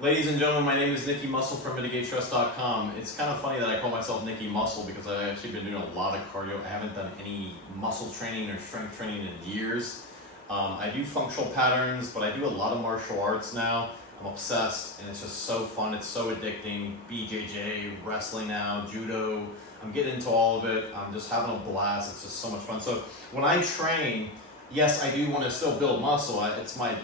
Ladies and gentlemen, my name is Nicky Muscle from MitigateStress.com. It's kind of funny that I call myself Nicky Muscle because I've actually been doing a lot of cardio. I haven't done any muscle training or strength training in years. I do functional patterns, but I do a lot of martial arts now. I'm obsessed, and it's just so fun. It's so addicting. BJJ, wrestling now, judo. I'm getting into all of it. I'm just having a blast. It's just so much fun. So when I train, yes, I do want to still build muscle. It's my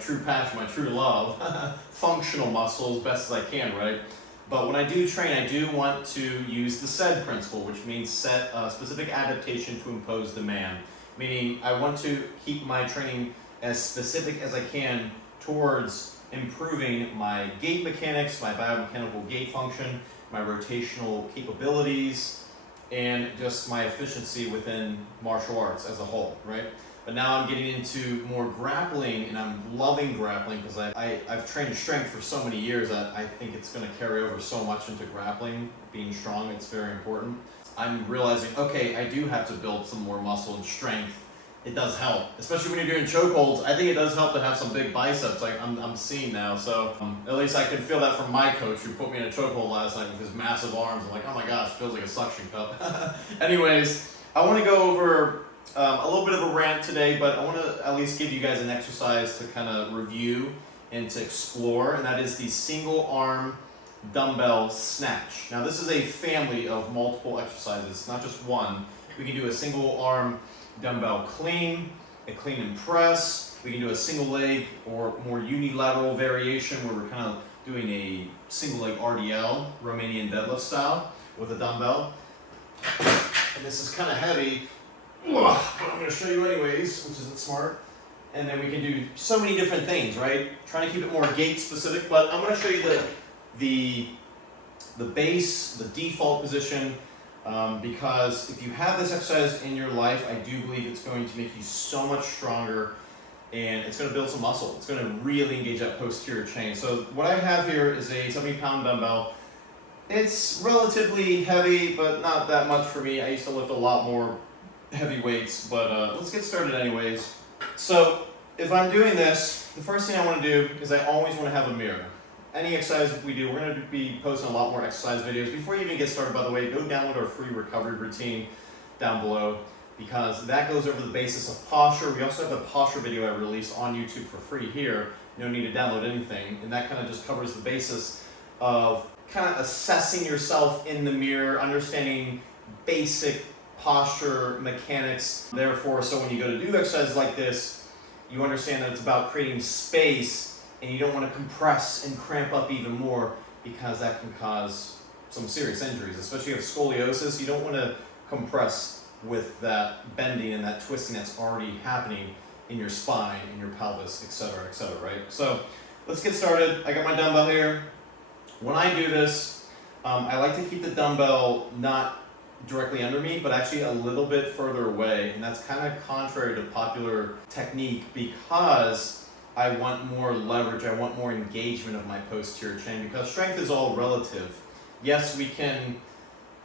true passion, my true love, functional muscle as best as I can, right? But when I do train, I do want to use the SAID principle, which means set a specific adaptation to impose demand. Meaning I want to keep my training as specific as I can towards improving my gait mechanics, my biomechanical gait function, my rotational capabilities, and just my efficiency within martial arts as a whole, right? But now I'm getting into more grappling, and I'm loving grappling because I've trained strength for so many years that I think it's going to carry over so much into grappling. Being strong, it's very important. I'm realizing, okay, I do have to build some more muscle and strength. It does help, especially when you're doing chokeholds. I think it does help to have some big biceps, like I'm seeing now. So at least I could feel that from my coach who put me in a chokehold last night with his massive arms. I'm like, oh my gosh, feels like a suction cup. Anyways, I want to go over a little bit of a rant today, but I want to at least give you guys an exercise to kind of review and to explore, and that is the single arm dumbbell snatch. Now this is a family of multiple exercises, not just one. We can do a single arm dumbbell clean, a clean and press. We can do a single leg or more unilateral variation where we're kind of doing a single leg RDL, Romanian deadlift style, with a dumbbell. And this is kind of heavy, but I'm going to show you anyways, which isn't smart. And then we can do so many different things, right? Trying to keep it more gait specific, but I'm going to show you the base, the default position, because if you have this exercise in your life, I do believe it's going to make you so much stronger, and it's going to build some muscle. It's going to really engage that posterior chain. So what I have here is a 70-pound dumbbell. It's relatively heavy, but not that much for me. I used to lift a lot more heavy weights, but let's get started anyways. So if I'm doing this, the first thing I want to do is I always want to have a mirror. Any exercise we do, we're going to be posting a lot more exercise videos. Before you even get started, by the way, go download our free recovery routine down below, because that goes over the basis of posture. We also have a posture video I released on YouTube for free here. No need to download anything, and that kind of just covers the basis of kind of assessing yourself in the mirror, understanding basic posture mechanics. Therefore, so when you go to do exercises like this, you understand that it's about creating space, and you don't want to compress and cramp up even more, because that can cause some serious injuries. Especially if you have scoliosis, you don't want to compress with that bending and that twisting that's already happening in your spine, in your pelvis, etc., right? So let's get started. I got my dumbbell here. When I do this, I like to keep the dumbbell not directly under me, but actually a little bit further away, and that's kind of contrary to popular technique, because I want more leverage, I want more engagement of my posterior chain, because strength is all relative. Yes, we can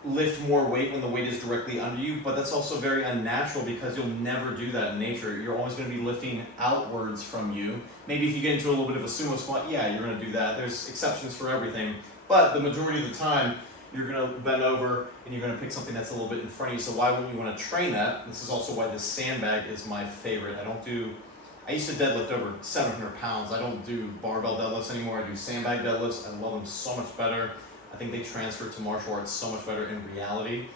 lift more weight when the weight is directly under you, but that's also very unnatural, because you'll never do that in nature. You're always going to be lifting outwards from you. Maybe if you get into a little bit of a sumo squat, yeah, you're going to do that. There's exceptions for everything, but the majority of the time, you're going to bend over and you're going to pick something that's a little bit in front of you. So why wouldn't you want to train that? This is also why this sandbag is my favorite. I used to deadlift over 700 pounds. I don't do barbell deadlifts anymore. I do sandbag deadlifts. I love them so much better. I think they transfer to martial arts so much better in reality.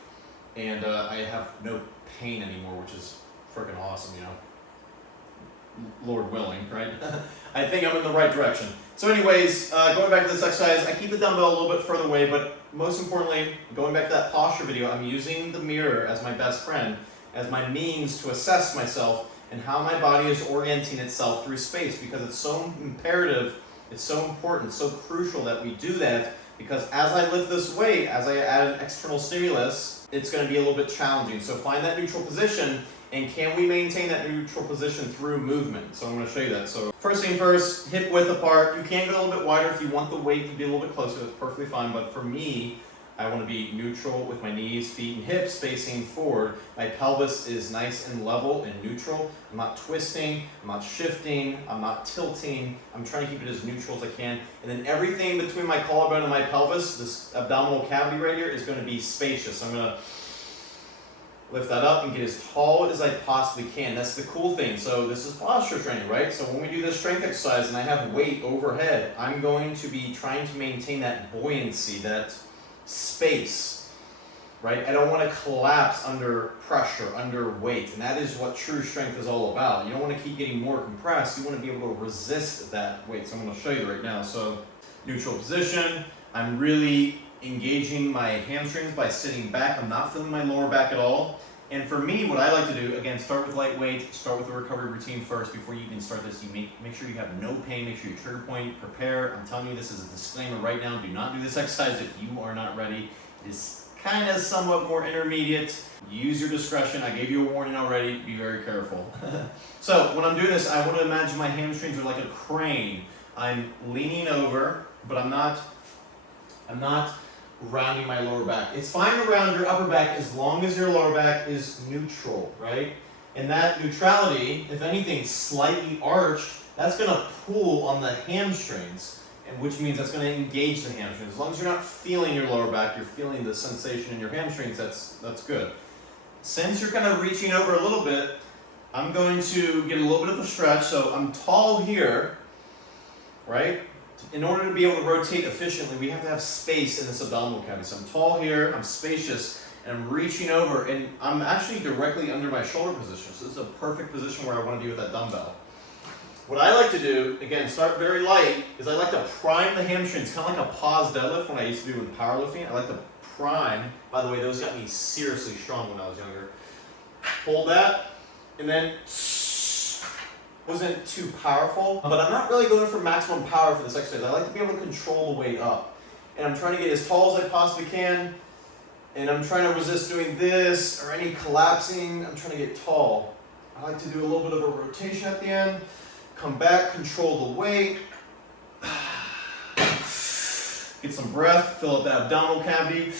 And I have no pain anymore, which is freaking awesome, you know. Lord willing, right? I think I'm in the right direction. So anyways, going back to this exercise, I keep the dumbbell a little bit further away, but most importantly, going back to that posture video, I'm using the mirror as my best friend, as my means to assess myself and how my body is orienting itself through space, because it's so imperative, it's so important, so crucial that we do that, because as I lift this weight, as I add an external stimulus, it's going to be a little bit challenging. So find that neutral position, and can we maintain that neutral position through movement? So I'm going to show you that. So first thing first, hip width apart. You can go a little bit wider if you want the weight to be a little bit closer. That's perfectly fine. But for me, I want to be neutral with my knees, feet, and hips facing forward. My pelvis is nice and level and neutral. I'm not twisting, I'm not shifting, I'm not tilting. I'm trying to keep it as neutral as I can. And then everything between my collarbone and my pelvis, this abdominal cavity right here, is going to be spacious. I'm going to lift that up and get as tall as I possibly can. That's the cool thing. So this is posture training, right? So when we do this strength exercise and I have weight overhead, I'm going to be trying to maintain that buoyancy, that space, right? I don't want to collapse under pressure, under weight. And that is what true strength is all about. You don't want to keep getting more compressed. You want to be able to resist that weight. So I'm going to show you right now. So neutral position. I'm really engaging my hamstrings by sitting back. I'm not feeling my lower back at all. And for me, what I like to do, again, start with light weight, start with the recovery routine first before you even start this. You make sure you have no pain, make sure you trigger point, prepare. I'm telling you, this is a disclaimer right now. Do not do this exercise if you are not ready. It is kind of somewhat more intermediate. Use your discretion. I gave you a warning already. Be very careful. So when I'm doing this, I want to imagine my hamstrings are like a crane. I'm leaning over, but I'm not rounding my lower back. It's fine to round your upper back as long as your lower back is neutral, right? And that neutrality, if anything, slightly arched, that's going to pull on the hamstrings, and which means that's going to engage the hamstrings. As long as you're not feeling your lower back, you're feeling the sensation in your hamstrings, that's good. Since you're kind of reaching over a little bit, I'm going to get a little bit of a stretch. So I'm tall here, right? In order to be able to rotate efficiently, we have to have space in this abdominal cavity. So I'm tall here, I'm spacious, and I'm reaching over, and I'm actually directly under my shoulder position. So this is a perfect position where I want to be with that dumbbell. What I like to do, again, start very light, is I like to prime the hamstrings, kind of like a pause deadlift when I used to do with powerlifting. I like to prime. By the way, those got me seriously strong when I was younger. Hold that, and then wasn't too powerful, but I'm not really going for maximum power for this exercise. I like to be able to control the weight up. And I'm trying to get as tall as I possibly can, and I'm trying to resist doing this or any collapsing. I'm trying to get tall. I like to do a little bit of a rotation at the end, come back, control the weight, get some breath, fill up that abdominal cavity.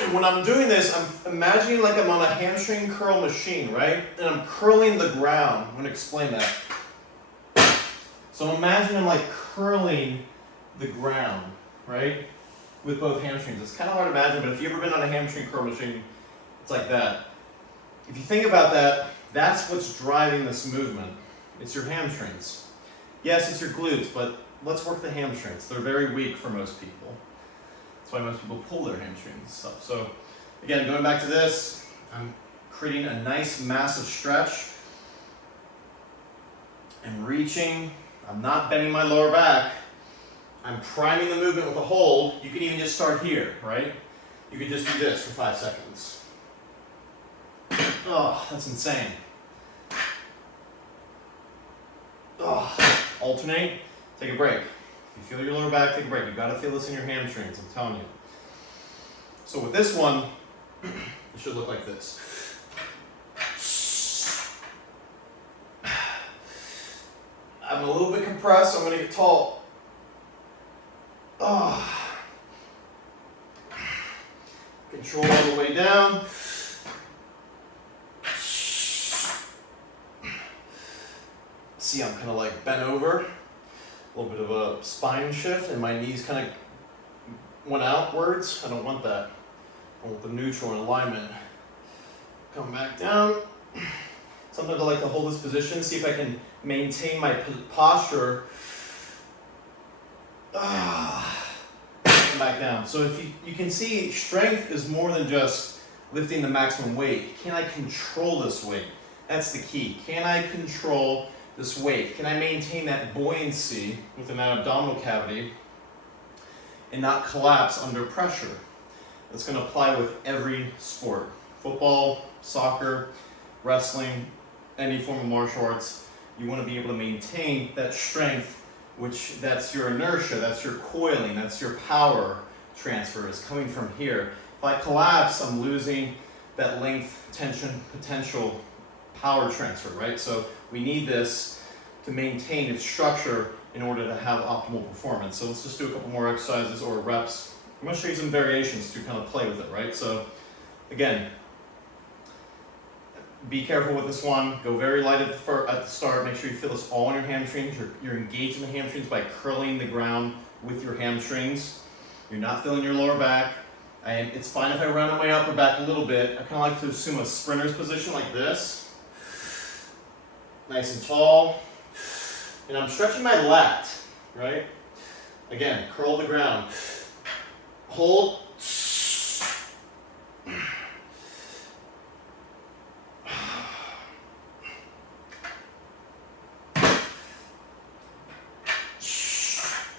And when I'm doing this, I'm imagining like I'm on a hamstring curl machine, right? And I'm curling the ground. I'm going to explain that. So imagine I'm like curling the ground, right? With both hamstrings. It's kind of hard to imagine, but if you've ever been on a hamstring curl machine, it's like that. If you think about that, that's what's driving this movement. It's your hamstrings. Yes, it's your glutes, but let's work the hamstrings. They're very weak for most people. That's why most people pull their hamstrings and stuff. So again, going back to this, I'm creating a nice massive stretch and reaching. I'm not bending my lower back. I'm priming the movement with a hold. You can even just start here, right? You can just do this for 5 seconds. Oh, that's insane. Oh, alternate, take a break. If you feel your lower back, take a break. You've got to feel this in your hamstrings, I'm telling you. So with this one, it should look like this. I'm a little bit compressed, so I'm going to get tall. Oh. Control all the way down. See, I'm kind of like bent over. A little bit of a spine shift, and my knees kind of went outwards. I don't want that. I want the neutral in alignment. Come back down. Sometimes I like to hold this position, see if I can maintain my posture. Come back down. So if you can see, strength is more than just lifting the maximum weight. Can I control this weight? That's the key. Can I control this weight? Can I maintain that buoyancy within that abdominal cavity and not collapse under pressure? That's going to apply with every sport. Football, soccer, wrestling, any form of martial arts. You want to be able to maintain that strength, which that's your inertia, that's your coiling, that's your power transfer is coming from here. If I collapse, I'm losing that length, tension, potential power transfer, right? So we need this to maintain its structure in order to have optimal performance. So let's just do a couple more exercises or reps. I'm going to show you some variations to kind of play with it, right? So again, be careful with this one. Go very light at the start. Make sure you feel this all in your hamstrings. You're engaging the hamstrings by curling the ground with your hamstrings. You're not feeling your lower back. And it's fine if I round my upper back a little bit. I kind of like to assume a sprinter's position like this. Nice and tall. And I'm stretching my lat, right? Again, curl the ground. Hold.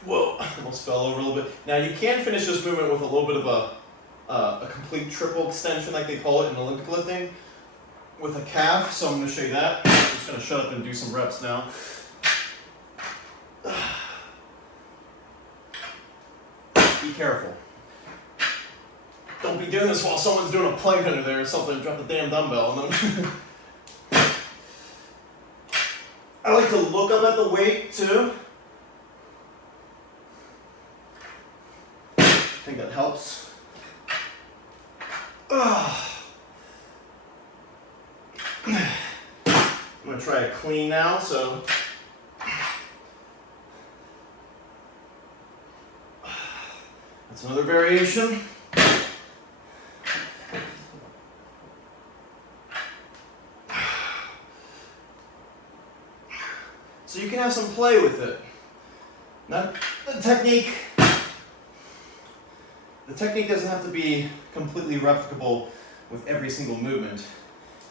Whoa, almost fell over a little bit. Now you can finish this movement with a little bit of a complete triple extension, like they call it in Olympic lifting, with a calf. So I'm going to show you that. I'm just going to shut up and do some reps now. Be careful. Don't be doing this while someone's doing a plank under there or something. Drop the damn dumbbell. And then I like to look up at the weight too. I think that helps. I'm going to try a clean now. So that's another variation. So you can have some play with it. Now, the technique doesn't have to be completely replicable with every single movement.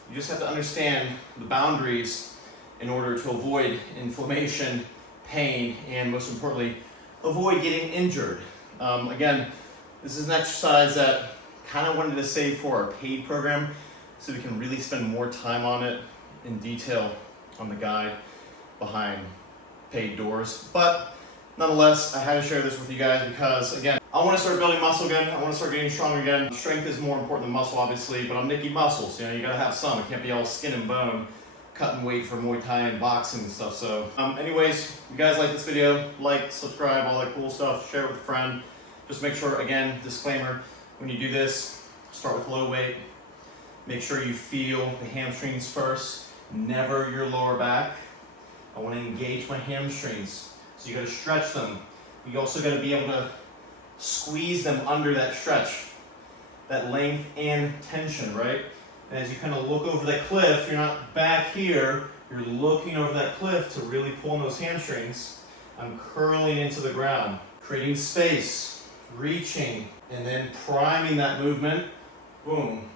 You just have to understand the boundaries in order to avoid inflammation, pain, and most importantly, avoid getting injured. Again, this is an exercise that kind of wanted to save for our paid program so we can really spend more time on it in detail on the guide behind paid doors. But nonetheless, I had to share this with you guys because, again, I want to start building muscle again. I want to start getting stronger again. Strength is more important than muscle, obviously, but I'm Nicky Muscles. You know, you got to have some. It can't be all skin and bone, cutting weight for Muay Thai and boxing and stuff. So anyways, if you guys like this video, like, subscribe, all that cool stuff, share it with a friend. Just make sure, again, disclaimer, when you do this, start with low weight. Make sure you feel the hamstrings first, never your lower back. I want to engage my hamstrings. So you got to stretch them. You also got to be able to squeeze them under that stretch, that length and tension, right? And as you kind of look over that cliff, you're not back here, you're looking over that cliff to really pull in those hamstrings. I'm curling into the ground, creating space, reaching, and then priming that movement. Boom.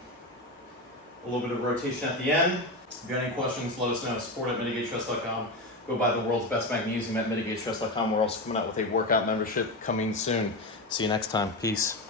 A little bit of rotation at the end. If you got any questions, let us know. Support at MitigateStress.com. Go buy the world's best magnesium at MitigateStress.com. We're also coming out with a workout membership coming soon. See you next time. Peace.